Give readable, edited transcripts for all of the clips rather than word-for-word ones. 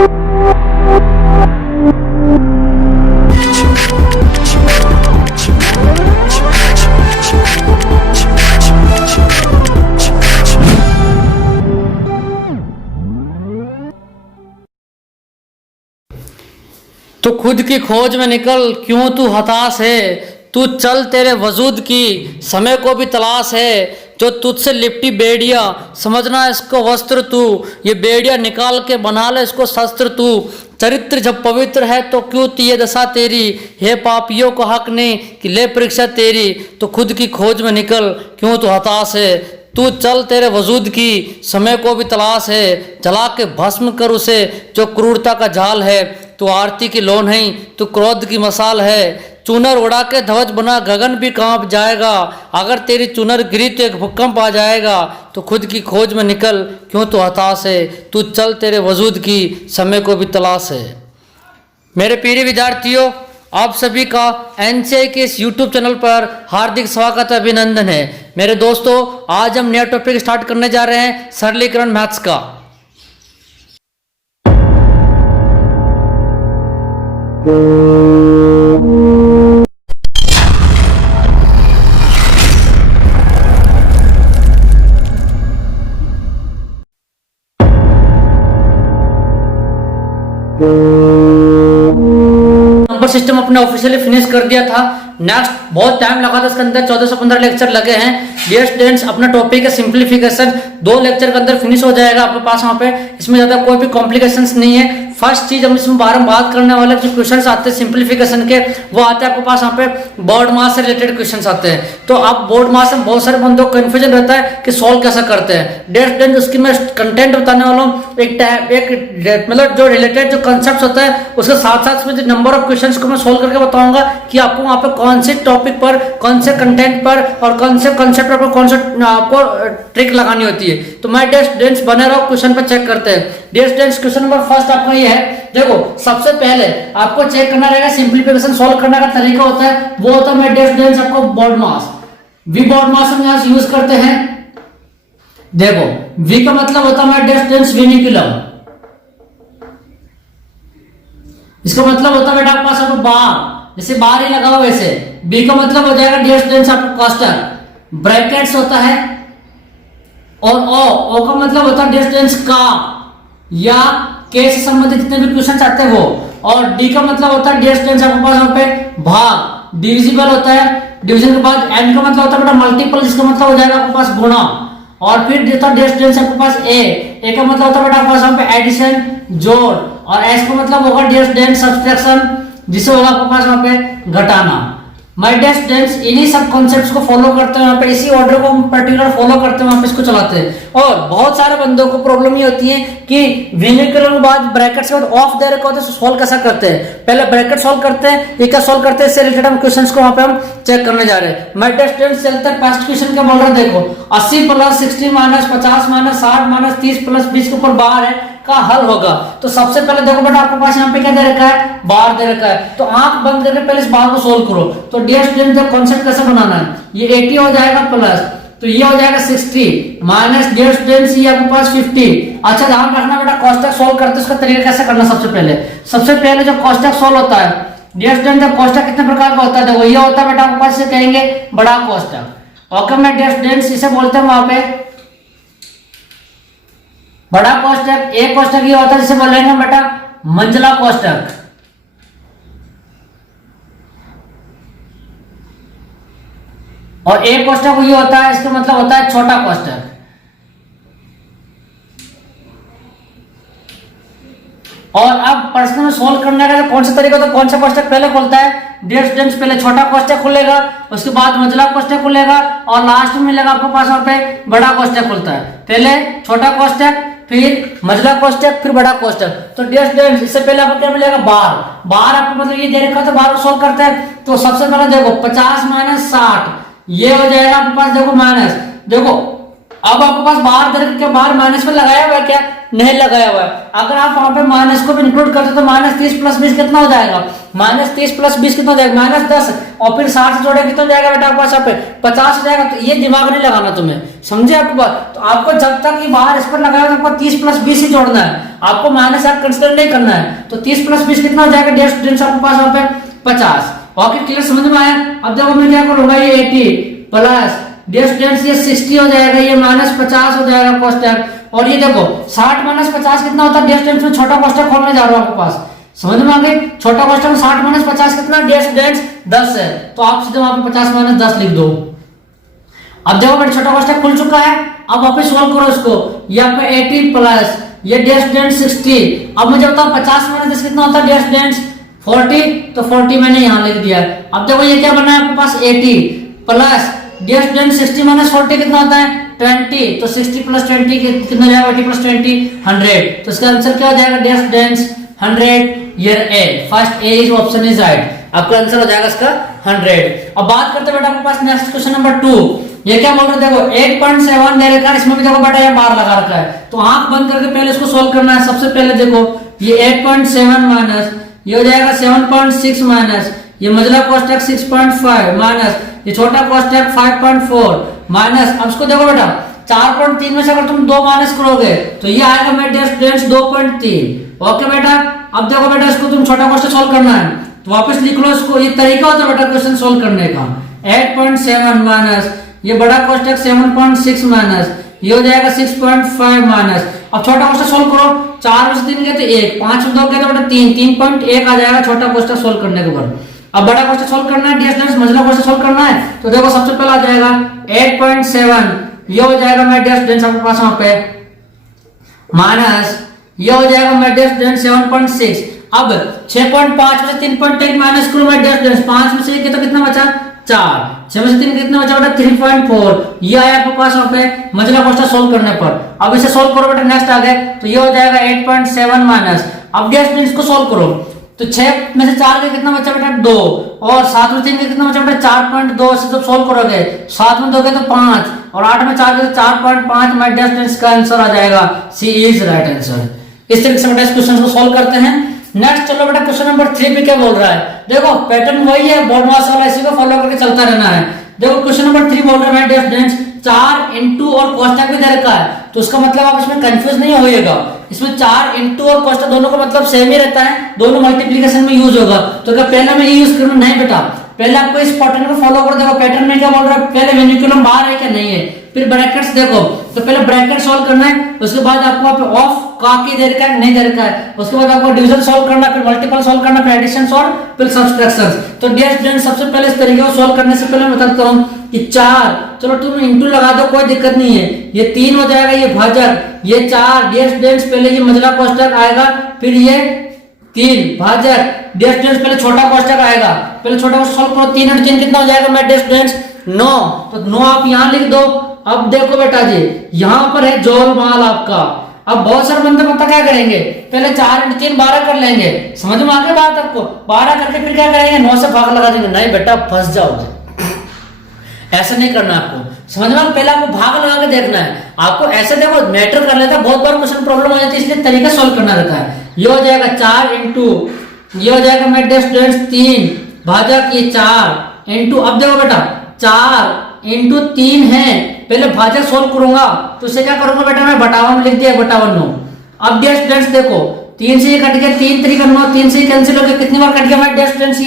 तो खुद की खोज में निकल, क्यों तू हताश है। तू चल, तेरे वजूद की समय को भी तलाश है। जो तुझसे लिपटी बेड़िया, समझना इसको वस्त्र तू। ये बेड़िया निकाल के बना ले इसको शस्त्र तू। चरित्र जब पवित्र है तो क्यों ये दशा तेरी। हे पापियों को हक नहीं कि ले परीक्षा तेरी। तो खुद की खोज में निकल, क्यों तू हताश है। तू चल, तेरे वजूद की समय को भी तलाश है। जला के भस्म कर उसे जो क्रूरता का जाल है। तू आरती की लोन है, तू क्रोध की मसाल है। चुनर उड़ा के ध्वज बना, गगन भी कांप जाएगा। अगर तेरी चुनर गिरी तो एक भूकंप आ जाएगा। तो खुद की खोज में निकल, क्यों तू हताश है। तू चल, तेरे वजूद की समय को भी तलाश है। मेरे प्रिय विद्यार्थियों, आप सभी का एनसीआई के इस यूट्यूब चैनल पर हार्दिक स्वागत अभिनंदन है। मेरे दोस्तों, आज हम नया टॉपिक स्टार्ट करने जा रहे हैं, सरलीकरण मैथ्स का। नंबर सिस्टम अपने ऑफिशियली फिनिश कर दिया था। नेक्स्ट बहुत टाइम लगा था इसके अंदर, 14 से 15 लेक्चर लगे हैं। डियर स्टूडेंट्स, अपना टॉपिक है सिंप्लीफिकेशन, 2 लेक्चर के अंदर फिनिश हो जाएगा आपके पास। वहां पे इसमें ज्यादा कोई भी कॉम्प्लिकेशंस नहीं है। फर्स्ट चीज हम इसमें बारे में बात करने वाले जो क्वेश्चंस आते हैं सिंप्लीफिकेशन के, वो आते हैं आपके पास यहाँ पे बोर्ड मास से रिलेटेड क्वेश्चंस आते हैं। तो अब बोर्ड मास में बहुत सारे बंदों को कंफ्यूजन रहता है कि सॉल्व कैसे करते हैं। डियर स्टूडेंट, उसकी मैं कंटेंट बताने वाला हूँ। एक मतलब जो रिलेटेड जो कंसेप्ट होता है उसके साथ साथ में जो नंबर ऑफ क्वेश्चंस को मैं सोल्व करके बताऊंगा कि आपको वहां पे कौन से टॉपिक पर, कौन से कंटेंट पर और कौन से कंसेप्ट पर कौन सा आपको ट्रिक लगानी होती है। तो मैं डियर स्टूडेंट्स बने रहो, क्वेश्चन पर चेक करते हैं। Dear students, question number first आपका ये है। देखो, सबसे पहले आपको चेक करना रहेगा सिंप्लीफिकेशन सॉल्व करने का तरीका होता है, वो होता है मेरे डियर स्टूडेंट्स आपको बोर्ड मास। वी बोर्ड मास हम यहां से यूज करते हैं। देखो, वी का मतलब होता है मेरे डियर स्टूडेंट्स विनिकुलम। इसका मतलब होता है बेटा आपके पास आपको बार, जैसे बार ही लगा हुआ वैसे। बी का मतलब हो जाएगा डियर स्टूडेंट्स आपको कॉस्टर, ब्रैकेट्स होता है। और ओ का मतलब होता है डियर स्टूडेंट्स का या के से संबंधित जितने भी क्वेश्चन आते हैं वो। और डी का मतलब होता है डियर स्टूडेंट्स आपके पास वहां पे भाग, डिविजिबल होता है। डिवीजन के बाद एन का मतलब होता है बेटा मल्टीपल, जिसका मतलब हो जाएगा आपके पास गुणा। और फिर देता डियर स्टूडेंट्स आपके पास ए का मतलब होता है बेटा आपके पास वहां पे एडिशन, जोड़। और एस का मतलब होगा डियर स्टूडेंट्स सब्सट्रैक्शन, जिसे होगा आपके पास वहां पे घटाना। माय डियर स्टूडेंट्स, इन्हीं सब कॉन्सेप्ट्स को फॉलो करते हैं वहां पे, इसी ऑर्डर को हम पर्टिकुलर फॉलो करते हैं वहां पे, इसको चलाते हैं। और बहुत सारे बंदों को प्रॉब्लम ये होती है कि विनिकुलम के बाद ब्रैकेट्स के बाद ऑफ दे रखा होता है, सॉल्व कैसा करते हैं। पहले ब्रैकेट सॉल्व करते हैं, ये क्या सॉल्व करते हैं, इससे रिलेटेड हम क्वेश्चंस को वहां पे हम चेक करने जा रहे हैं। माय डियर स्टूडेंट्स, चलते हैं फर्स्ट क्वेश्चन क्या बोल रहा है। देखो, 80 plus 60 minus 50 minus 60 minus 30 plus 20 के ऊपर बार है का हल होगा। तो सबसे पहले देखो बेटा आपके पास यहाँ पे क्या दे रखा है, बार दे रखा है। तो आंख बंद करके पहले इस बार को सोल्व करो। तो डियर स्टूडेंट, देखो कॉन्सेप्ट कैसे बनाना है। ये 80 हो जाएगा प्लस, तो ये हो जाएगा 60 माइनस डियर स्टूडेंट्स ये आपके पास 50। अच्छा ध्यान रखना बेटा, कोष्टक सोल्व करते हैं उसका तरीका कैसे करना। सबसे पहले जो कोष्टक सोल्व होता है डियर स्टूडेंट, कोष्टक कितने प्रकार का होता है। देखो, ये होता है बेटा आपके पास, इसे कहेंगे बड़ा कोष्टक। ओके मैं डियर स्टूडेंट्स, इसे बोलते हैं वहां पे बड़ा कोष्टक। एक कोष्टक ये होता है जिसे बोलेंगे बेटा मंझला कोष्टक। और एक कोष्टक ये होता है, इसका मतलब होता है छोटा कोष्टक। और अब प्रश्न में सोल्व करने का कौन सा तरीका होता है, कौन सा कोष्टक पहले खोलता है डियर स्टूडेंट्स, पहले छोटा कोष्टक खुलेगा, उसके बाद मंझला कोष्टक खुलेगा और लास्ट में मिलेगा आपको पास वहां पे बड़ा कोष्टक खुलता है। पहले छोटा कोष्टक, फिर मंझला कोष्टक, फिर बड़ा कोष्टक। तो डियर स्टूडेंट्स, इससे पहले आपको क्या मिलेगा, बार आपको मतलब ये दे रखा था, बार को सोल्व करते हैं। तो सबसे पहले देखो 50 माइनस 60 ये हो जाएगा आपके पास, देखो माइनस। देखो अब आपके पास बाहर दे रखा, बाहर माइनस में लगाया हुआ है क्या, नहीं लगाया हुआ है। अगर आप वहां पे माइनस को भी इंक्लूड करते तो -30 + 20 कितना हो जाएगा, -30 + 20 कितना हो जाएगा, -10, और फिर 60 से जोड़े कितना हो जाएगा बेटा आपके पास यहाँ पे 50 हो जाएगा। तो ये दिमाग नहीं लगाना तुम्हें, समझे आपको बात। तो आपको जब तक ये बाहर इस पर लगाया तो आपको 30 + 20 ही जोड़ना है, आपको माइनस आप कंसिडर नहीं करना है। तो 30 + 20 कितना हो जाएगा डियर स्टूडेंट्स आपके पास यहाँ पे 50। ओके क्लियर, समझ में आया। अब देखो मैं क्या करूंगा, ये 80 प्लस डियर स्टूडेंट्स ये 60 हो जाएगा, ये -50 हो जाएगा कोष्टक। और ये देखो 60 - 50 कितना होता है डियर स्टूडेंट्स, में छोटा कोष्टक खोलने जा रहा हूं आपके पास, समझ में आ गई। छोटा कोष्टक में 60 - 50 कितना डियर स्टूडेंट्स 10 है, तो आप सीधे वहां पे 50 - 10 लिख दो। अब देखो मेरा छोटा कोष्टक खुल चुका है, अब वापस सॉल्व करो इसको। ये आपका 80 प्लस ये डियर स्टूडेंट्स 60। अब मुझे बताओ 50 - 10 कितना होता है डियर स्टूडेंट्स 40, तो 40 मैंने यहां लिख दिया। अब देखो ये क्या बना है आपके पास 80 प्लस डियर स्टूडेंट 60 - 40 कितना होता है 20, तो 60 + 20 कितना हो जाएगा 80 + 20 100। तो इसका आंसर क्या हो जाएगा dear students 100। Year A, first A is option is right, आपका आंसर हो जाएगा इसका 100। अब बात करते हैं बेटा आपके पास नेक्स्ट क्वेश्चन नंबर 2। ये क्या बोल रहे देखो 8.7 दे रखा है, इसमें भी देखो बेटा ये बार लगा रखा है, तो आंख बंद करके पहले इसको सोल्व करना है। सबसे पहले देखो ये 8.7 माइनस ये हो जाएगा 7.6 माइनस ये मझला कोष्टक 6.5 माइनस ये छोटा कोष्टक 5.4 माइनस। अब इसको देखो बेटा 4.3 में से अगर तुम 2 माइनस करोगे तो ये आएगा मेरे डियर स्टूडेंट्स 2.3। ओके बेटा, अब देखो बेटा इसको तुम छोटा कोष्टक सोल्व करना है, तो वापस लिख लो इसको। ये तरीका होता है बेटा क्वेश्चन सोल्व करने का। 8.7 माइनस ये बड़ा कोष्टक 7.6 माइनस ये हो जाएगा 6.5 माइनस। अब छोटा कोष्टक सोल्व करो, 4 में से 3 गए तो 1, 5 में 2 गए तो बेटा 3, 3.1 आ जाएगा छोटा कोष्टक सोल्व करने के बाद। अब बड़ा कोष्टक सोल्व करना है डियर स्टूडेंट्स, मझला कोष्टक सोल्व करना है, तो देखो सबसे पहले आ जाएगा 8.7 ये हो जाएगा मेरे डियर स्टूडेंट्स आपके पास वहां पे माइनस ये हो जाएगा मेरे डियर स्टूडेंट्स 7.6। अब 6.5 में से 3.1 माइनस करो मेरे डियर स्टूडेंट्स, 5 में से 1 तो कितना बचा 4, 6 में से 3 कितना बचा बेटा 3.4। ये आया आपके पास वहां पे मझला कोष्टक सोल्व करने पर। अब इसे सोल्व करो बेटा, नेक्स्ट आ गए तो ये हो जाएगा 8.7 माइनस। अब डियर स्टूडेंट्स को सोल्व करो, तो 6 में से 4 का कितना बचा बेटा 2, और 7 में 3 का कितना बचा बेटा 4.2 से जब सोल्व करोगे 7 में 2 के तो 5, और 8 में 4 के तो 4.5। माय डियर स्टूडेंट्स का आंसर आ जाएगा सी इज राइट आंसर। इस तरीके से बेटा इस क्वेश्चन को सोल्व करते हैं। नेक्स्ट चलो बेटा क्वेश्चन नंबर 3 पे क्या बोल रहा है, देखो पैटर्न वही है, बोर्ड मास वाला, इसी को फॉलो करके चलता रहना है। देखो क्वेश्चन नंबर 3 बोल रहा है डियर स्टूडेंट्स 4 इंटू और कोष्टक भी दे रखा है, तो उसका मतलब आप इसमें कंफ्यूज नहीं होइएगा। इसमें 4 इंटू और कोष्टक दोनों का मतलब सेम ही रहता है, दोनों मल्टीप्लिकेशन में यूज होगा। तो क्या पहले में ये यूज करना नहीं बेटा, पहले आपको इस पैटर्न को फॉलो करो। देखो पैटर्न में क्या बोल रहा है, पहले वेनिकुलम बाहर है क्या नहीं है, फिर ब्रैकेट्स देखो, तो पहले ब्रैकेट सॉल्व करना है, उसके बाद आपको वहां पे ऑफ का की दे रखा है नहीं दे रखा है, उसके बाद आपको डिवीजन सॉल्व करना, फिर मल्टीपल सॉल्व करना, फिर एडिशन और फिर सब्सट्रैक्शन। तो डियर स्टूडेंट्स सबसे पहले इस तरीके को सॉल्व करने से पहले मैं बताता हूं कि 4 चलो तुम इंटू लगा दो कोई दिक्कत नहीं है, ये 3 हो जाएगा, ये भाजक, ये 4 डियर स्टूडेंट्स पहले ये मझला कोष्टक आएगा, फिर ये 3 भाजक डियर स्टूडेंट्स पहले छोटा कोष्टक आएगा, पहले छोटा कोष्टक सॉल्व करो। 3 और 3 कितना हो जाएगा मेरे डियर स्टूडेंट्स 9, तो 9 आप यहां लिख दो। अब देखो बेटा जी यहां पर है जोलमाल आपका। अब बहुत सारे बंदे पता क्या करेंगे, पहले 4 × 3 12 कर लेंगे, समझ में आ गई बात आपको। 12 करके फिर क्या करेंगे 9 से भाग लगा देंगे, नहीं बेटा फंस जाओगे, ऐसा नहीं करना आपको, समझ में। पहले आपको भाग लगा के देखना है, आपको ऐसे देखो मैटर कर लेता है, बहुत बार क्वेश्चन प्रॉब्लम हो जाती है, इसलिए तरीका सॉल्व करना रहता है। ये हो जाएगा 4 इंटू ये हो जाएगा मेरे डियर स्टूडेंट्स 3 भाजक ये 4 इंटू, अब देखो बेटा 4 इंटू 3 है, पहले भाजक सोल्व करूंगा तो इसे क्या करूंगा बेटा मैं बटावन लिख दिया 1/9। अब डियर स्टूडेंट्स देखो 3 से ये कट गया, 3 3 9, 3 से कैंसिल हो गया, कितनी बार कट गया मेरे डियर स्टूडेंट्स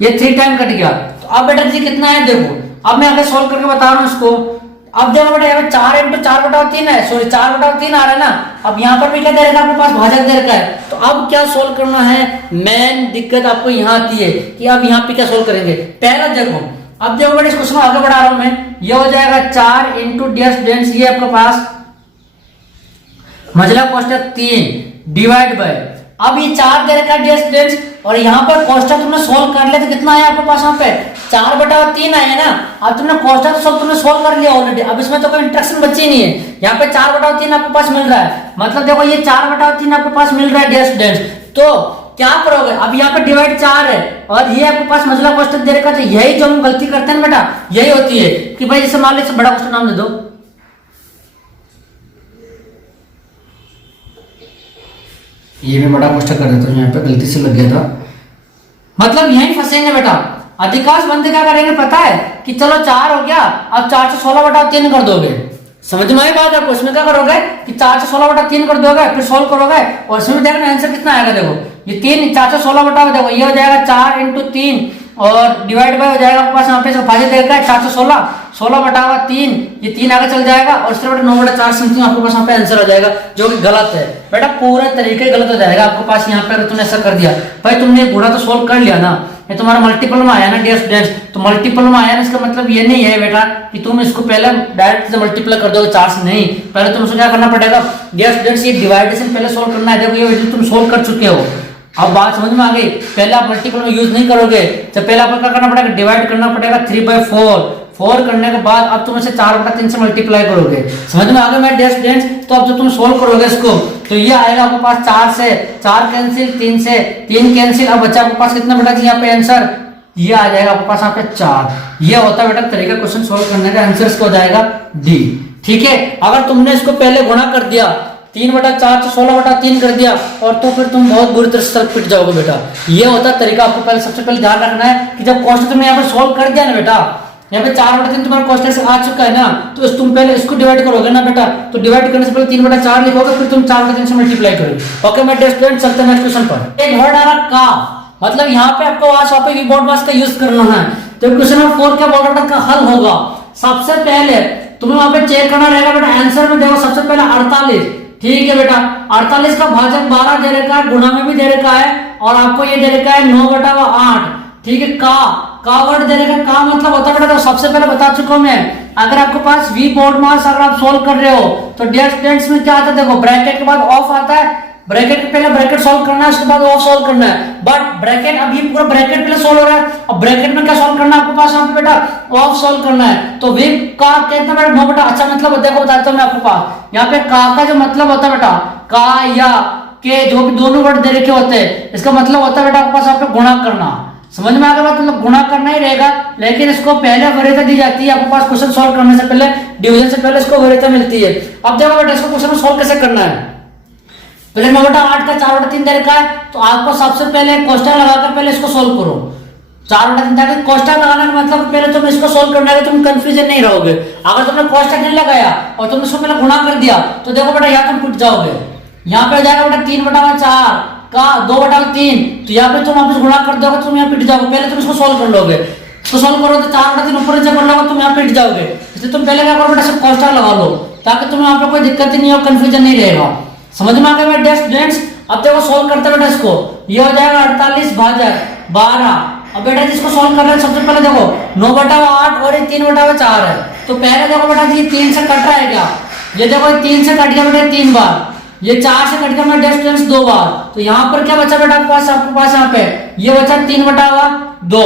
ये 3 टाइम कट गया। तो अब बेटा जी कितना है देखो, अब मैं आगे सोल्व करके बता रहा हूं इसको। अब देखो बेटा यहाँ पे 4 इंटू 4/3 है, सॉरी 4/3 आ रहा है ना। अब यहाँ पर भी क्या दे रखा है आपके पास भाजक दे रखा है, तो अब क्या सोल्व करना है, मेन दिक्कत आपको यहाँ आती है कि अब यहाँ पे क्या सोल्व करेंगे। पहला देखो, अब देखो बेटा इस क्वेश्चन को आगे बढ़ा रहा हूं मैं, ये हो जाएगा 4 इंटू डियर स्टूडेंट्स ये आपके पास मझला कोष्टक 3 डिवाइड बाय, अब ये 4 दे रखा है डियर स्टूडेंट्स, और यहाँ पर कोष्टक तुमने सोल्व कर लिया तो कितना आया आपके पास यहाँ पे 4/3 आया ना। अब तुमने कोष्टक तो तुमने सोल्व कर लिया ऑलरेडी, अब इसमें तो कोई इंस्ट्रक्शन बची नहीं है, यहाँ पे 4/3 आपके पास मिल रहा है, मतलब देखो ये 4/3 आपके पास मिल रहा है डियर स्टूडेंट्स। तो क्या करोगे, अब यहाँ पे डिवाइड 4 है और ये आपके पास मझला कोष्टक दे रखा है, तो यही जो हम गलती करते हैं बेटा यही होती है कि भाई जैसे मान लीजिए बड़ा क्वेश्चन नाम दे दो, ये भी बड़ा क्वेश्चन कर देता हूँ, यहाँ पे गलती से लग गया था। मतलब यहीं फंसेंगे बेटा। अधिकांश बंदे क्या करेंगे पता है कि चलो 4 हो गया, अब 4 से 16 बटा 3 कर दोगे। समझ में आई बात आपको? इसमें क्या करोगे कि 4 से 16 बटा 3 कर दोगे, फिर सोल्व करोगे और इसमें देखना आंसर कितना आएगा। देखो ये 3 4 से 16 बटा, देखो ये हो जाएगा 4 इंटू 3 और डिवाइड बाय हो जाएगा आपके पास यहाँ पे भाज्य देगा 4 से 16, 16 बटा 3, ये 3 आगे चल जाएगा और इससे बटा 9 बटा 4 समथिंग आपके पास यहाँ पे आंसर हो जाएगा, जो कि गलत है बेटा। पूरा तरीके गलत हो जाएगा आपके पास यहाँ पे अगर तुमने ऐसा कर दिया। भाई तुमने गुणा तो सोल्व कर लिया ना, ये तुम्हारा मल्टीपल में आया ना डियर स्टूडेंट्स, तो मल्टीपल में आया ना, इसका मतलब ये नहीं है बेटा कि तुम इसको पहले डायरेक्ट से मल्टीप्लाई कर दोगे 4 से, नहीं। पहले तुम इसको क्या करना पड़ेगा डियर स्टूडेंट्स, ये डिवाइडेशन पहले सोल्व करना है। देखो ये तुम सोल्व कर चुके हो, अब बात समझ में आ गई। पहले आप मल्टीपल में यूज नहीं करोगे, जब पहले आपको क्या करना पड़ेगा, डिवाइड करना पड़ेगा 3/4, 4 करने के बाद अब तुम इसे 4 बटा 3 से मल्टीप्लाई करोगे। समझ में आ गया मेरे डियर स्टूडेंट्स? तो अब जब तुम सोल्व करोगे इसको तो ये आएगा आपके पास 4 से 4 कैंसिल, 3 से 3 कैंसिल, अब बच्चा आपके पास कितना बेटा जी यहाँ पे आंसर, ये आ जाएगा आपके पास यहाँ पे 4। ये होता है बेटा तरीका क्वेश्चन सोल्व करने का, आंसर इसको हो जाएगा डी। ठीक है, अगर तुमने इसको पहले गुणा कर दिया 3 बटा 4 से 16 बटा 3 कर दिया और तो फिर तुम बहुत बुरी तरह से पिट जाओगे बेटा। ये होता है तरीका। आपको पहले सबसे पहले ध्यान रखना है कि जब क्वेश्चन तुमने यहाँ पे सोल्व कर दिया ना बेटा, यहाँ पे 4 बटा 3 तुम्हारा क्वेश्चन से आ चुका है ना, तो तुम पहले इसको डिवाइड करोगे ना बेटा, तो डिवाइड करने से पहले 3 बटा 4 लिखोगे, फिर तुम 4 बटा 3 से मल्टीप्लाई करोगे। ओके मेरे स्टूडेंट, चलते हैं नेक्स्ट क्वेश्चन पर। एक वर्ड आ रहा का, मतलब यहाँ पे आपको वहां पे कीबोर्ड मास का यूज करना है। तो क्वेश्चन नंबर 4 क्या बोल रहा था, का हल होगा। सबसे पहले तुम्हें वहां पे चेक करना रहेगा बेटा, आंसर में देखो सबसे पहले 48। ठीक है बेटा, 48 का भाजक 12 दे रखा है, गुणा में भी दे रखा है और आपको ये दे रखा है 9 बटा 8। ठीक है, का वर्ड दे रखा है, का मतलब होता है बेटा, तो सबसे पहले बता चुका हूं मैं, अगर आपके पास वी बोर्ड मास अगर आप सोल्व कर रहे हो तो डियर स्टूडेंट्स में क्या आता है, देखो ब्रैकेट के बाद ऑफ आता है, ब्रैकेट के पहले ब्रैकेट सॉल्व करना है, उसके बाद ऑफ सॉल्व करना है। बट ब्रैकेट अब ये पूरा ब्रैकेट पहले सॉल्व हो रहा है, अब ब्रैकेट में क्या सॉल्व करना है आपके पास यहाँ पे बेटा, ऑफ सॉल्व करना है। तो वे का कितना बेटा 9 बटा, अच्छा मतलब देखो बताता हूं मैं आपके पास, यहाँ पे का जो मतलब होता है बेटा, का या के जो भी दोनों वर्ड दे रखे होते हैं, इसका मतलब होता है बेटा आपके पास यहाँ पे गुणा करना। समझ में आ गया बात, मतलब गुणा करना ही रहेगा, लेकिन इसको पहले वरीयता दी जाती है आपके पास क्वेश्चन सॉल्व करने से पहले, डिवीजन से पहले इसको वरीयता मिलती है। अब देखो बेटा इसको क्वेश्चन सॉल्व कैसे करना है। पहले 9 बटा 8 का 4 बटा 3 दे रखा है, तो आपको सबसे पहले कोष्टक लगाकर पहले इसको सोल्व करो। 4 बटा 3 ताकि कोष्टक लगाने का मतलब पहले तुम इसको सोल्व करने का तुम कंफ्यूजन नहीं रहोगे। अगर तुमने कोष्टक नहीं लगाया और तुमने इसको पहले गुणा कर दिया तो देखो बेटा यहाँ तुम पिट जाओगे। यहाँ पे हो जाएगा बेटा 3 बटा 4 का 2 बटा 3, तो यहाँ पे तुम वापस गुणा कर दोगे, तुम यहाँ पिट जाओगे। पहले तुम इसको सोल्व कर लोगे, तो सोल्व करो तो 4 बटा 3 ऊपर नीचे कर लोगे, तुम यहाँ पिट जाओगे। इसलिए तुम पहले क्या करो बेटा, सब कोष्टक लगा लो ताकि तुम्हें यहाँ पे कोई दिक्कत ही नहीं हो, कंफ्यूजन नहीं रहेगा। समझ में आ गया मेरे स्टूडेंट्स? अब देखो सोल्व करते बेटा इसको, ये हो जाएगा 48 भाजक 12। अब बेटा जिसको सोल्व कर रहे हैं सबसे पहले देखो 9 बटा 8 और ये 3 बटा 4 है, तो पहले देखो बेटा ये 3 से कट रहा है क्या, ये देखो 3 से कट गया बेटा 3 बार, ये 4 से कट गया मेरे स्टूडेंट्स 2 बार, तो यहाँ पर क्या बचा बेटा आपके पास यहाँ पे ये बचा 3 बटा 2।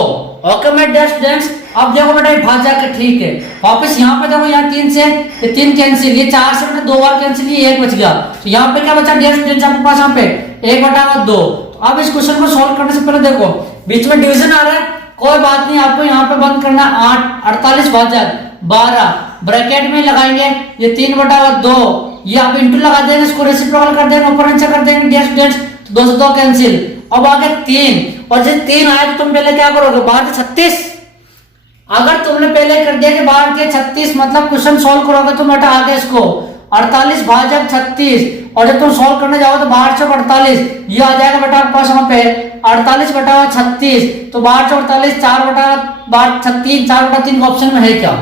ओके मेरे स्टूडेंट्स, अब देखो बेटा भाजक है, ठीक है, वापस यहाँ पे देखो यहाँ 3 से ये 3 कैंसिल, ये 4 से बेटा 2 बार कैंसिल, ये 1 बच गया, तो यहाँ पे क्या बचा डियर स्टूडेंट्स आपके पास यहाँ पे 1 बटा 2। अब इस क्वेश्चन को सॉल्व करने से पहले देखो बीच में डिवीजन आ रहा है, कोई बात नहीं, आपको यहाँ पे बंद करना 48 भाजक 12 ब्रैकेट में लगाएंगे, ये 3 बटा 2, ये आप इंटू लगा देंगे, इसको रेसिप्रोकल कर देंगे, ऊपर नीचे कर देंगे डियर स्टूडेंट्स, तो 2 से 2 कैंसिल। अब आगे 3 और जब 3 आए तो तुम पहले क्या करोगे, 12 से 36। अगर तुमने पहले कर दिया कि 12 के 36 मतलब क्वेश्चन सॉल्व करोगे तुम बेटा आगे इसको 48 भाजक 36, और जब तुम सॉल्व करने जाओ तो 12 से 48, ये आ जाएगा बेटा आपके पास वहां पे 48 बटा 36, तो 12 से 48 4 बटा 36 4 बटा 3 ऑप्शन में है क्या,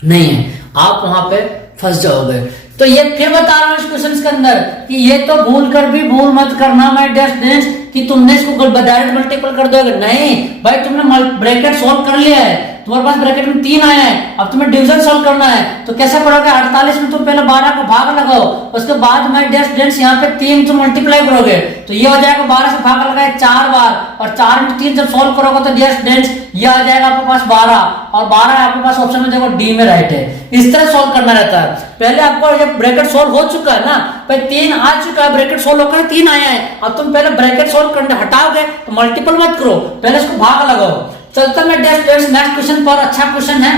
नहीं है, आप वहां पे फंस जाओगे। तो ये फिर बता रहा हूं इस क्वेश्चन के अंदर कि ये तो भूल कर भी भूल मत करना माय डियर स्टूडेंट्स कि तुमने इसको डायरेक्ट मल्टीपल कर दोगे, नहीं भाई, तुमने ब्रैकेट सॉल्व कर लिया है, तुम्हारे पास ब्रैकेट में 3 आया है, अब तुम्हें डिवीजन सॉल्व करना है, तो कैसे करोगे, 48 में तुम पहले 12 को भाग लगाओ, उसके बाद माय डियर स्टूडेंट्स यहाँ पे 3 तुम मल्टीप्लाई करोगे, तो ये हो जाएगा 12 से भाग लगाए 4 बार, और 4 में 3 जब सॉल्व करोगे तो डियर स्टूडेंट्स ये आ जाएगा आपके पास 12, और 12 आपके पास ऑप्शन में देखो डी में राइट है। इस तरह सॉल्व करना रहता है। पहले आपको जब ब्रैकेट सॉल्व हो चुका है ना, भाई 3 आ चुका है, ब्रैकेट सॉल्व होकर 3 आया है, अब तुम पहले ब्रैकेट सॉल्व करने हटाओगे तो मल्टीपल मत करो, पहले इसको भाग लगाओ। चलता मैं नेक्स्ट क्वेश्चन पर, अच्छा क्वेश्चन है,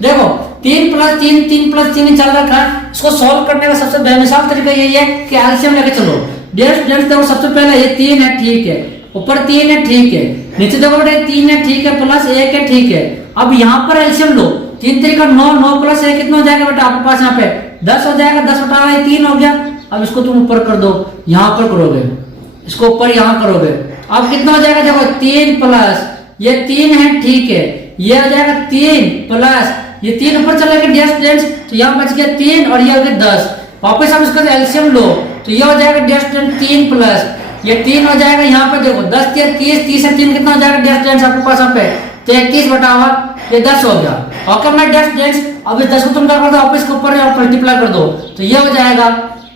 देखो 3 + 3 3 + 3 चल रखा है, इसको सॉल्व करने का सबसे बेमिसाल तरीका यही है कि एलसीएम लेके चलो। डियर स्टूडेंट्स देखो सबसे पहले ये 3 है, ठीक है, ऊपर 3 है, ठीक है, नीचे देखो बेटा 3 है, ठीक है, प्लस 1 है, ठीक है। अब यहाँ पर एलसीएम लो, 3 3 का 9, 9 प्लस 1 कितना हो जाएगा बेटा आपके पास यहाँ पे 10 हो जाएगा, 10 बटा 3 हो गया। अब इसको तुम ऊपर कर दो, यहाँ पर करोगे, इसको ऊपर यहाँ करोगे, अब कितना हो जाएगा देखो 3 प्लस ये 3 है, ठीक है, ये हो जाएगा 3 प्लस ये 3 ऊपर चला गया डियर स्टूडेंट्स, तो यहाँ बच गया 3 और ये हो गया 10। वापस आप इसका एलसीएम लो तो ये हो जाएगा डियर स्टूडेंट 3 प्लस ये 3 हो जाएगा, यहाँ पर देखो 10 30, 30 से 3 कितना हो जाएगा डियर स्टूडेंट्स आपके पास यहाँ पे 33 बटा हुआ ये 10 हो गया। ओके माय डियर स्टूडेंट्स, अब इस 10 को तुम क्या कर दो वापस के ऊपर मल्टीप्लाई कर दो, तो ये हो जाएगा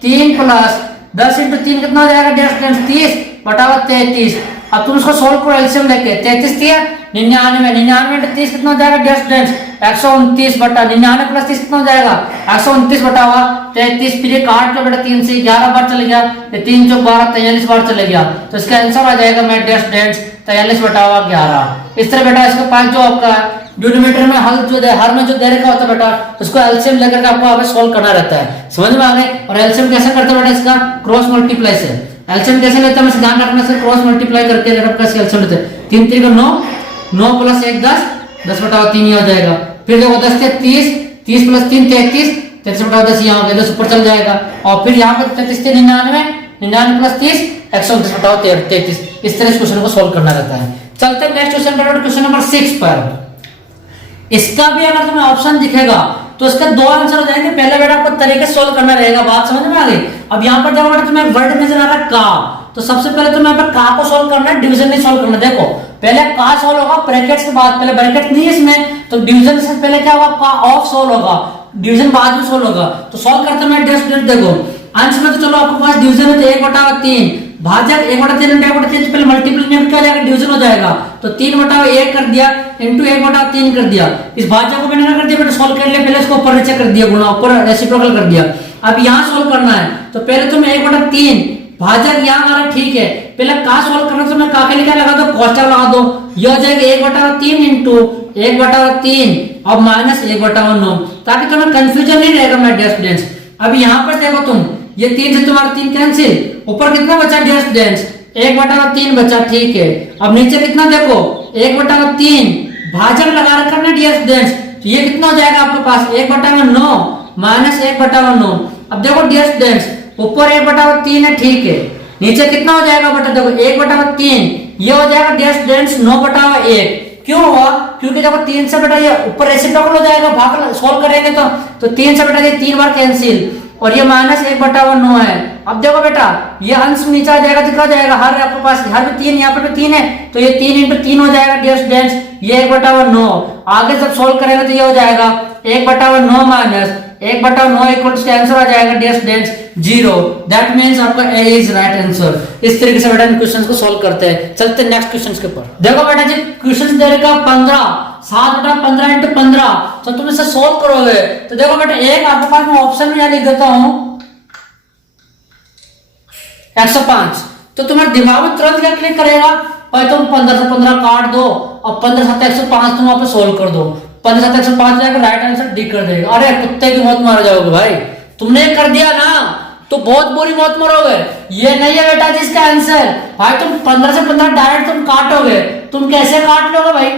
3 प्लस 10 इंटू 3 कितना हो जाएगा डियर स्टूडेंट्स 30 बटा हुआ 33। अब तुम इसको सोल्व करो एलसीएम लेके, 33 दिया 99, 99 इंटू 30 कितना हो जाएगा डियर स्टूडेंट्स 129 बटा 99 प्लस 30 कितना हो जाएगा 129 बटा हुआ 33। फिर ये काट लो बेटा 3 से 11 बार चले गया, ये 3 चौक 12 43 बार चले गया, तो इसका आंसर आ जाएगा माय डियर स्टूडेंट्स 43 बटा हुआ 11। इस तरह बेटा इसके पास जो आपका डिनोमिनेटर में हल जो हर में जो दे रखा होता है बेटा उसको एलसीएम लेकर के आपको आगे सॉल्व करना रहता है, समझ में आ गए। और एलसीएम कैसे करते हैं बेटा इसका क्रॉस मल्टीप्लाई से, एलसीएम कैसे लेते हैं मैं ध्यान रखना से क्रॉस मल्टीप्लाई करके आपका एलसीएम लेते हैं 3 3 का 9, 9 प्लस 1 10, 10 बटा 3 ही हो जाएगा। फिर देखो 10 से 30, 30 प्लस 3 33, 33 बटा 10 यहाँ हो गया, 10 ऊपर चल जाएगा। और फिर यहाँ पर 33 से 99, 99 प्लस 30 129 बटा 33। इस तरह इस क्वेश्चन को सॉल्व करना रहता है। चलते हैं नेक्स्ट क्वेश्चन पर, क्वेश्चन नंबर 6 पर। इसका भी अगर तुम्हें ऑप्शन दिखेगा तो इसका 2 आंसर हो जाएंगे। पहले बेटा आपको तरीके से सॉल्व करना रहेगा, बात समझ में आ गई। अब यहाँ पर देखो बेटा तुम्हें वर्ड नजर आ रहा है का, तो सबसे पहले तुम्हें यहाँ पर का को सॉल्व करना है, डिवीजन नहीं सॉल्व करना। देखो पहले का सॉल्व होगा ब्रैकेट्स के बाद, पहले ब्रैकेट नहीं है इसमें, तो डिवीजन से पहले क्या होगा का ऑफ सॉल्व होगा, डिवीजन बाद में सॉल्व होगा। तो सॉल्व करते हैं डियर स्टूडेंट, देखो अंश में तो चलो आपके पास डिवीजन है तो 1 बटा 3 भाजक 1 बटा 3 इंटू 1 बटा 3 पहले मल्टीप्लाई में क्या हो जाएगा डिवीजन हो जाएगा, तो 3 बटा 1 कर दिया इंटू 1 बटा 3 कर दिया। इस भाजक को मैंने क्या कर दिया बेटा सॉल्व कर लिया, पहले इसको ऊपर नीचे कर दिया, गुणा ऊपर रेसिप्रोकल कर दिया। अब यहाँ सॉल्व करना है तो पहले तुम 1 बटा 3 भाजक यहाँ आ रहा ठीक है, पहले का सॉल्व करना तो मैं का के लिए क्या लगा दो कोष्टक लगा दो, ये हो जाएगा 1 बटा 3 इंटू 1 बटा 3 और माइनस 1 बटा 9, ताकि तुम्हें कंफ्यूजन नहीं रहेगा माय डियर स्टूडेंट्स। अब यहाँ पर देखो तुम ये 3 से तुम्हारा 3 कैंसिल, ऊपर कितना बचा डियर स्टूडेंट्स 1 बटा 3 बचा, ठीक है। अब नीचे कितना देखो 1 बटा 3 भाजक लगा रखा है डियर स्टूडेंट्स, तो ये कितना हो जाएगा आपके पास 1 बटा 9 माइनस 1 बटा 9। अब देखो डियर स्टूडेंट्स ऊपर 1 बटा 3 है, ठीक है, नीचे कितना हो जाएगा बेटा देखो 1 बटा 3, ये हो जाएगा डियर स्टूडेंट्स 9 बटा 1। क्यों हुआ, क्योंकि देखो 3 से बेटा ये ऊपर रेसिप्रोकल हो जाएगा, भाग सॉल्व करेंगे तो 3 से बेटा ये 3 बार कैंसिल और ये माइनस 1 बटा 9 है। अब देखो बेटा ये अंश नीचे आ जाएगा, दिखा जाएगा हर आपके पास हर में 3, यहाँ पर भी 3 है, तो ये 3 इंटू 3 हो जाएगा डियर स्टूडेंट्स, ये 1 बटा 9। आगे जब सॉल्व करेंगे तो ये हो जाएगा 1 बटा 9 माइनस 1 बटा 9 इक्वल्स का आंसर आ जाएगा डियर स्टूडेंट्स 0। दैट मींस आपका ए इज राइट आंसर। इस तरीके से बेटा इन क्वेश्चंस को सॉल्व करते हैं। चलते हैं नेक्स्ट क्वेश्चंस के ऊपर। देखो बेटा जी क्वेश्चंस दे रखा 15 7 बटा 15 इंटू 15, तो तुम इसे सॉल्व करोगे तो देखो बेटा एक आपके पास मैं ऑप्शन में यहाँ लिख देता हूँ 105, तो तुम्हारे दिमाग में तुरंत क्या क्लिक करेगा भाई तुम 15 से 15 काट दो और 15 7 105 तुम वहां पे सोल्व कर दो, 15 7 105 जाएगा राइट आंसर डी कर देगा। अरे कुत्ते की मौत मार जाओगे भाई, तुमने कर दिया ना तो बहुत बुरी मौत मरोगे। ये नहीं है बेटा जिसका आंसर भाई, तुम 15 से 15 डायरेक्ट तुम काटोगे, तुम कैसे काट लोगे भाई,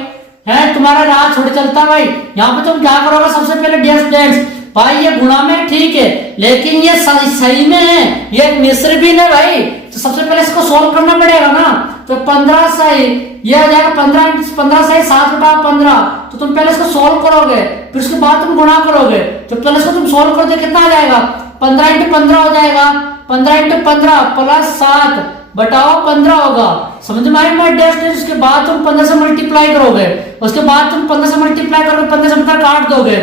है तुम्हारा राह छोड़ चलता भाई। यहाँ पे तुम क्या करोगे सबसे पहले डियर स्टूडेंट्स भाई ये गुणा में ठीक है लेकिन ये सही में है, ये मिश्र भी नहीं भाई, तो सबसे पहले इसको सोल्व करना पड़ेगा ना। तो 15 सही ये आ जाएगा 15 सही 7 बटा 15, तो तुम पहले इसको सोल्व करोगे फिर उसके बाद तुम गुणा करोगे, तो पहले इसको तुम सोल्व करोगे कितना आ जाएगा 15 इंटू 15 हो जाएगा, 15 इंटू 15 प्लस 7 बटाओ 15 होगा। समझ में आई माय डियर स्टूडेंट्स। उसके बाद तुम 15 से मल्टीप्लाई करोगे, उसके बाद तुम 15 से मल्टीप्लाई करोगे 15 से 15 काट दोगे,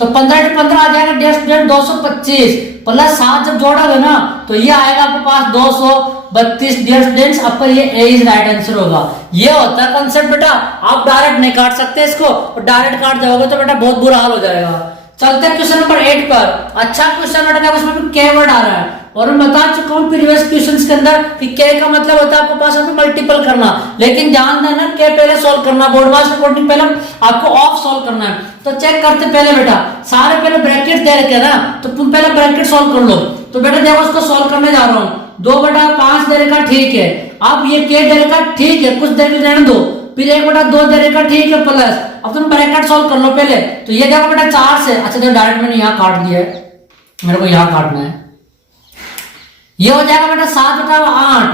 तो 15 इंटू 15 आ जाएगा डियर स्टूडेंट 225 प्लस 7 जब जोड़ोगे ना तो ये आएगा आपके पास 232 डियर स्टूडेंट्स। आपका ये ए इज राइट आंसर होगा। ये होता है कंसेप्ट बेटा, आप डायरेक्ट नहीं काट सकते इसको, और डायरेक्ट काट जाओगे तो बेटा बहुत बुरा हाल हो जाएगा। चलते हैं क्वेश्चन नंबर 8 पर। अच्छा क्वेश्चन बेटा देखो उसमें के वर्ड आ रहा है, और मैं बता चुका हूँ प्रीवियस क्वेश्चंस के अंदर कि के का मतलब होता है आपके पास मल्टीपल करना, लेकिन ध्यान देना के पहले सॉल्व करना, बोर्ड मास अकॉर्डिंग पहले आपको ऑफ सॉल्व करना है। तो चेक करते पहले बेटा, सारे पहले ब्रैकेट दे रखे ना, तो तुम पहले ब्रैकेट सॉल्व कर लो। तो बेटा देखो उसको सॉल्व करने जा रहा हूँ, 2/5 दे रखा ठीक है, अब ये के दे रखा ठीक है, कुछ देर रहने दो, फिर 1/2 दे रखा ठीक है प्लस, अब तुम ब्रैकेट सॉल्व कर लो पहले। तो ये देखो बेटा 4 से, अच्छा देखो डायरेक्ट मैंने यहाँ काट दिया है, मेरे को यहाँ काटना है, ये हो जाएगा बेटा 7/8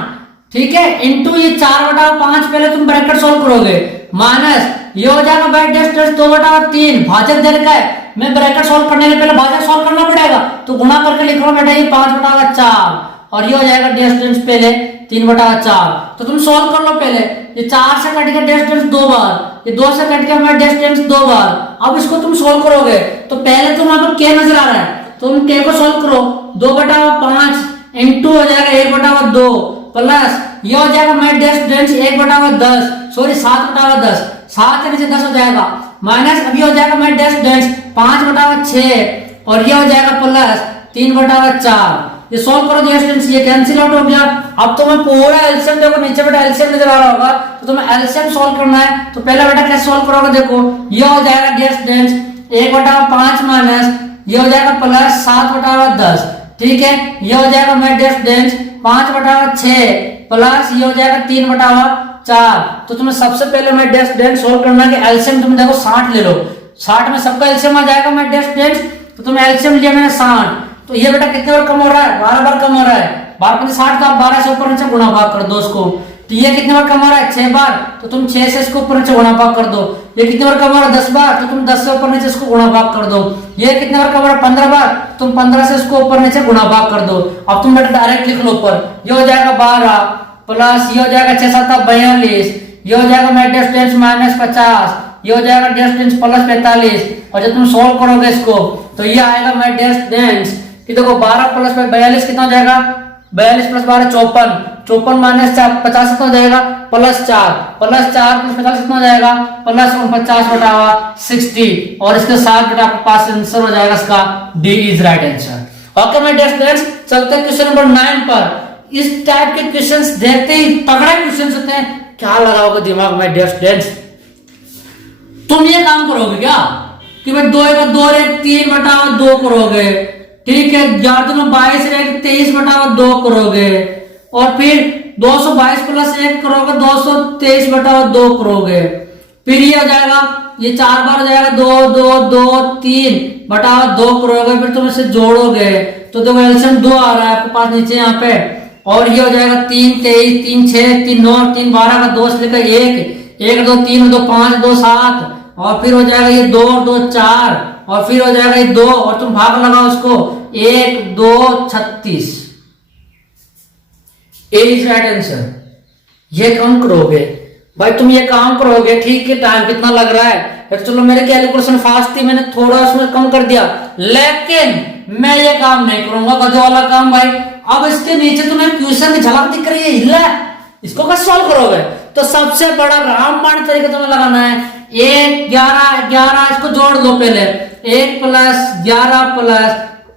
ठीक है, इंटू ये 4/5 पहले तुम ब्रैकेट सॉल्व करोगे, माइनस ये हो जाएगा बाई डेस्ट 2/3 भाजक दे रखा है, मैं ब्रैकेट सॉल्व करने के पहले भाजक सॉल्व करना पड़ेगा, तो गुणा करके लिख रहा हूं बेटा ये 5/4 और ये हो जाएगा डिस्टेंस पहले 3/4। तो तुम सॉल्व कर लो पहले, ये 4 से कट के डिस्टेंस 2 बार, ये 2 से कट के हमारा डिस्टेंस 2 बार, अब इसको तुम सॉल्व करोगे तो पहले तुम वहां पर के नजर आ रहा है, तो तुम के को सॉल्व करो, 2/5 इंटू हो जाएगा 1/2 प्लस ये हो जाएगा माई डिस्टेंस 1/10 सॉरी 7/10, 7 के नीचे 10 हो जाएगा, माइनस अभी हो जाएगा माई डिस्टेंस 5/6 और ये हो जाएगा प्लस 3/4। ये सॉल्व करो डिस्टेंस, ये कैंसिल आउट हो गया। अब तुम्हें पूरा एलसीएम देखो, नीचे बेटा एलसीएम नजर आ रहा होगा, तो तुम्हें एलसीएम सॉल्व करना है। तो पहले बेटा कैसे सॉल्व करोगे, देखो ये हो जाएगा डिस्टेंस 1/5 माइनस ये हो जाएगा प्लस 7/10 ठीक है, ये हो जाएगा माई डिस्टेंस 5/6 प्लस ये हो जाएगा 3/4। तो तुम्हें सबसे पहले मैं डिस्टेंस सॉल्व करना है कि एलसीएम तुम देखो 60 ले लो, 60 में सबका एलसीएम आ जाएगा मैं डिस्टेंस, तो तुम्हें एलसीएम लिया मैंने 60, तो ये बेटा कितने बार कम हो रहा है, 12 बार कम हो रहा है, 12×60 तो आप 12 से ऊपर नीचे गुणा भाग कर दो उसको, तो ये कितने बार कम हो रहा है 6 बार, तो तुम 6 से इसको ऊपर नीचे गुणा भाग कर दो, ये कितने बार कम हो रहा है 10 बार, तो तुम 10 से ऊपर नीचे इसको गुणा भाग कर दो, ये कितने बार कम हो रहा है 15 बार, तुम 15 से इसको ऊपर नीचे गुणा भाग कर दो। अब तुम बेटा डायरेक्ट लिख लो ऊपर, ये हो जाएगा 12 प्लस ये हो जाएगा 6×7 42, ये हो जाएगा माई डिस्टेंस -50, ये हो जाएगा डिस्टेंस प्लस 45, और जब तुम सॉल्व करोगे इसको तो ये आएगा माई डिस्टेंस कि देखो 12 प्लस 42 कितना हो जाएगा, 42 प्लस 12 54, 54 माइनस 50 कितना हो जाएगा +4 प्लस 4 प्लस 50 कितना हो जाएगा +49/60, और इसके साथ बेटा आपके पास आंसर हो जाएगा इसका D is right answer. Okay my dear students, चलते हैं क्वेश्चन नंबर 9 पर। इस टाइप के क्वेश्चंस देखते ही तगड़े क्वेश्चंस होते हैं, क्या लगाओगे दिमाग में डियर स्टूडेंट्स, तुम ये काम करोगे क्या कि भाई 2 का 2 रे 3/2 करोगे, ठीक है, 11×2 रे 23/2 करोगे, और फिर 222 प्लस 1 करोगे 223/2 करोगे, फिर ये हो जाएगा, ये 4 बार हो जाएगा 2 2 2 3/2 करोगे, फिर तुम इसे जोड़ोगे तो देखो एलसीएम 2 आ रहा है आपके पास नीचे यहाँ पे, और ये हो जाएगा 3 23 3 6 3 9 3 12 का 2 से लेकर 1 2 3 2 5 2 7, और फिर हो जाएगा ये 2 2 4, और फिर हो जाएगा ये 2, और तुम भाग लगाओ उसको 1 2 36, ए इज राइट आंसर। ये काम करोगे भाई, तुम ये काम करोगे, ठीक है, टाइम कितना लग रहा है, चलो मेरे कैलकुलेशन फास्ट थी, मैंने थोड़ा उसमें कम कर दिया, लेकिन मैं ये काम नहीं करूंगा गधे वाला काम भाई। अब इसके नीचे तुम्हें क्वेश्चन की झलक दिख रही है, हिला, इसको कैसे सॉल्व करोगे, तो सबसे बड़ा रामबाण तरीका तुम्हें लगाना है, 1 11 11 इसको जोड़ लो पहले, 1 प्लस 11 प्लस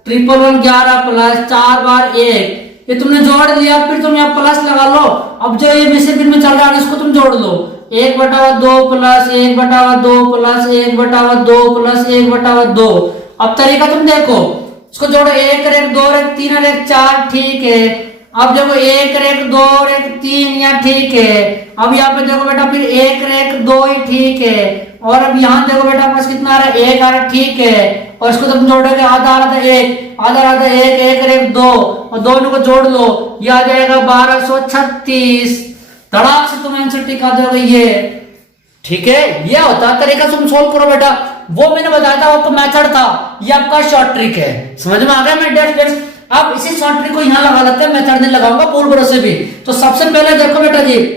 111 11 प्लस 4 बार 1, ये तुमने जोड़ लिया, फिर तुम यहाँ प्लस लगा लो, अब जो ये में से फिर में चल रहा है इसको तुम जोड़ लो, 1/2 प्लस 1/2 प्लस 1/2 प्लस 1/2। अब तरीका तुम देखो, इसको जोड़ो, 1 और 1 2 और 1 3 और 1 4, ठीक है, अब देखो 1 और 1 2 और 1 3 यहाँ ठीक है, अब यहाँ पे देखो बेटा फिर 1 और 1 2 ही ठीक है, और अब यहाँ देखो बेटा पास कितना आ रहा है 1 आ रहा है, ठीक है, और इसको तुम जोड़ोगे आधा आधा 1 आधा आधा 1 1 और 1 2, और दोनों को जोड़ लो, ये आ जाएगा 1236, धड़ाक से तुम आंसर टिका दोगे ये, ठीक है। ये होता तरीका, तुम सोल्व करो बेटा, वो मैंने बताया था, वो तो मेथड था, ये आपका शॉर्ट ट्रिक है, समझ में आ गया मेरे डियर स्टूडेंट्स। अब इसी शॉर्ट ट्रिक को यहाँ लगा लेते हैं, मेथड नहीं लगाऊंगा पूर्ण भरोसे भी। तो सबसे पहले देखो बेटा जी,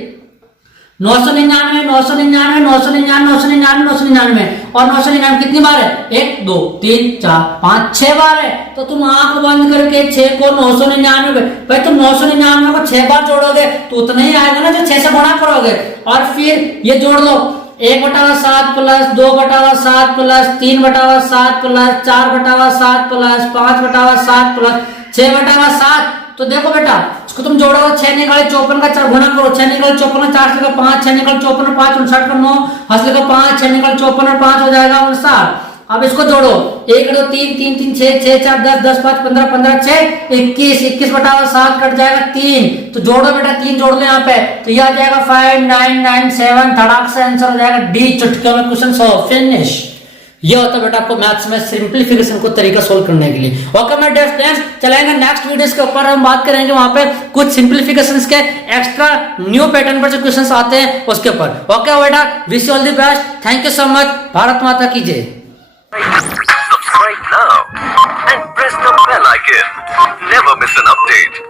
999 999 999 999 999, और 999 कितनी बार है, 1 2 3 4 5 6 बार है, तो तुम आंख बंद करके 6 को 999 भाई तुम 999 को 6 बार जोड़ोगे तो उतना ही आएगा ना जो 6 से गुणा करोगे, और फिर ये जोड़ लो, 1/7 plus 2/7 plus 3/7 plus 4/7 plus 5/7 plus 6/7। तो देखो बेटा इसको तुम जोड़ो, 6 निकाले 54 का 4 गुना करो, 6 निकाले 54 का 4 से 5, 6 निकाले 54 और 5 59 का 9 हासिल का 5, 6 निकाले 54 और 5 हो जाएगा 59। अब इसको जोड़ो, 1 2 3 3 3 6 6 4 10 10 5 15 15 6 21 21/7 कट जाएगा 3। तो जोड़ो बेटा 3 जोड़ लो यहाँ पे, तो ये आ जाएगा 5 9 9 7। धड़ाक से आंसर हो जाएगा डी, चुटकियों में क्वेश्चन सॉल्व, फिनिश। ये होता है बेटा आपको मैथ्स में सिंपलीफिकेशन को तरीका सोल्व करने के लिए। ओके माय डियर फ्रेंड्स, चलेंगे नेक्स्ट वीडियोस के ऊपर, हम बात करेंगे वहां पे कुछ सिंपलीफिकेशंस के एक्स्ट्रा न्यू पैटर्न पर जो क्वेश्चंस आते हैं उसके ऊपर। ओके बेटा, wish you all the best, thank you so much, Bharat माता की जय। Subscribe now and press the bell icon. Never miss an update.